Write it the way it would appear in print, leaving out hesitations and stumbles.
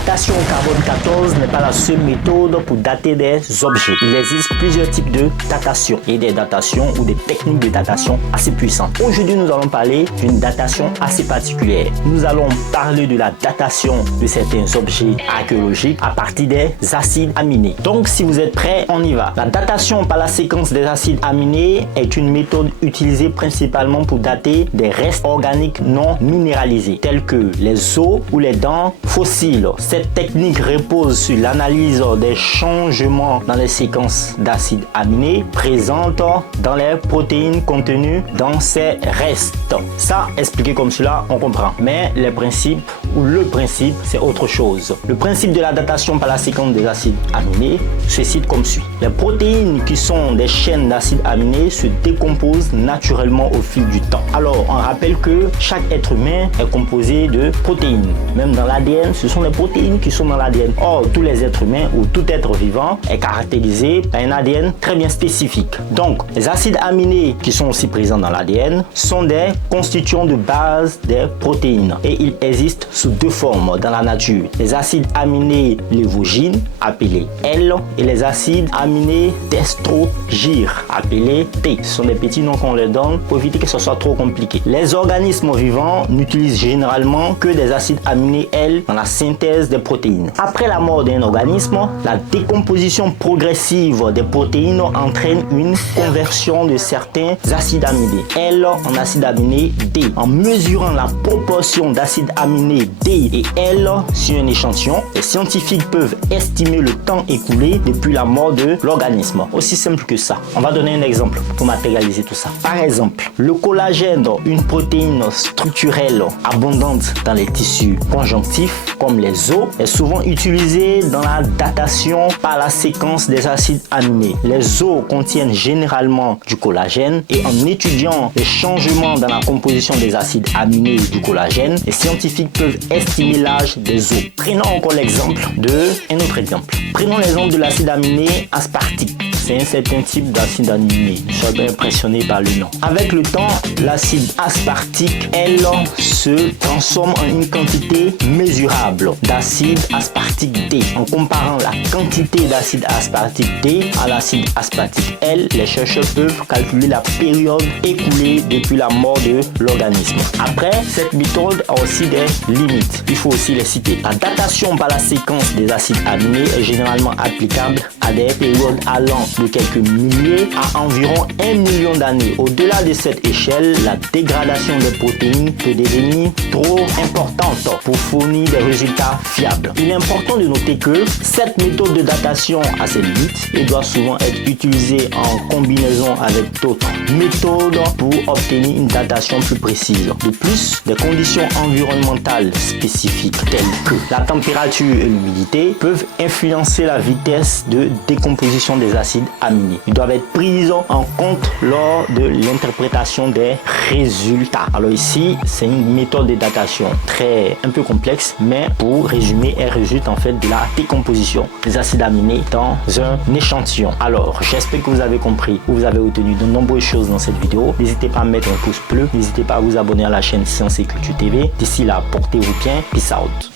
datation au carbone 14 n'est pas la seule méthode pour dater des objets. Il existe plusieurs types de datation et des datations ou des techniques de datation assez puissantes. Aujourd'hui, nous allons parler d'une datation assez particulière. Nous allons parler de la datation de certains objets archéologiques à partir des acides aminés. Donc, si vous êtes prêts, on y va. La datation par la séquence des acides aminés est une méthode utilisée principalement pour dater des restes organiques non minéralisés, tels que les os ou les dents fossiles. Cette technique repose sur l'analyse des changements dans les séquences d'acides aminés présentes dans les protéines contenues dans ces restes. Ça, expliqué comme cela, on comprend. Mais les principes ou le principe, c'est autre chose. Le principe de la datation par la séquence des acides aminés se cite comme suit. Les protéines qui sont des chaînes d'acides aminés se décomposent naturellement au fil du temps. Alors, on rappelle que chaque être humain est composé de protéines. Même dans l'ADN, ce sont les protéines qui sont dans l'ADN. Or, tous les êtres humains ou tout être vivant est caractérisé par un ADN très bien spécifique. Donc, les acides aminés qui sont aussi présents dans l'ADN sont des constituants de base des protéines. Et il existe sous deux formes dans la nature. Les acides aminés lévogènes, appelés L, et les acides aminés dextrogires, appelés T. Ce sont des petits noms qu'on leur donne pour éviter que ce soit trop compliqué. Les organismes vivants n'utilisent généralement que des acides aminés L dans la synthèse des protéines. Après la mort d'un organisme, la décomposition progressive des protéines entraîne une conversion de certains acides aminés L en acides aminés D. En mesurant la proportion d'acides aminés D et L sur un échantillon, les scientifiques peuvent estimer le temps écoulé depuis la mort de l'organisme. Aussi simple que ça. On va donner un exemple pour matérialiser tout ça. Par exemple, le collagène, une protéine structurelle abondante dans les tissus conjonctifs comme les os, est souvent utilisé dans la datation par la séquence des acides aminés. Les os contiennent généralement du collagène et en étudiant les changements dans la composition des acides aminés du collagène, les scientifiques peuvent estimer l'âge des os. Prenons encore l'exemple un autre exemple. Prenons l'exemple de l'acide aminé aspartique. C'est un certain type d'acide aminé. Je suis bien impressionné par le nom. Avec le temps, l'acide aspartique, elle, se transforme en une quantité mesurable d'acide aspartique D. En comparant la quantité d'acide aspartique D à l'acide aspartique L, les chercheurs peuvent calculer la période écoulée depuis la mort de l'organisme. Après, cette méthode a aussi des limites. Il faut aussi les citer. La datation par la séquence des acides aminés est généralement applicable à des périodes allant de quelques milliers à environ 1 million d'années. Au-delà de cette échelle, la dégradation des protéines peut devenir trop importante pour fournir des résultats fiables. Il est important de noter que cette méthode de datation a ses limites et doit souvent être utilisée en combinaison avec d'autres méthodes pour obtenir une datation plus précise. De plus, des conditions environnementales spécifiques telles que la température et l'humidité peuvent influencer la vitesse de décomposition des acides aminés. Ils doivent être pris en compte lors de l'interprétation des résultats. Alors ici, c'est une méthode de datation un peu complexe, mais pour résumer, elle résulte en fait de la décomposition des acides aminés dans un échantillon. Alors, j'espère que vous avez compris, vous avez obtenu de nombreuses choses dans cette vidéo. N'hésitez pas à mettre un pouce bleu, n'hésitez pas à vous abonner à la chaîne Science et Culture TV. D'ici là, portez-vous bien. Peace out.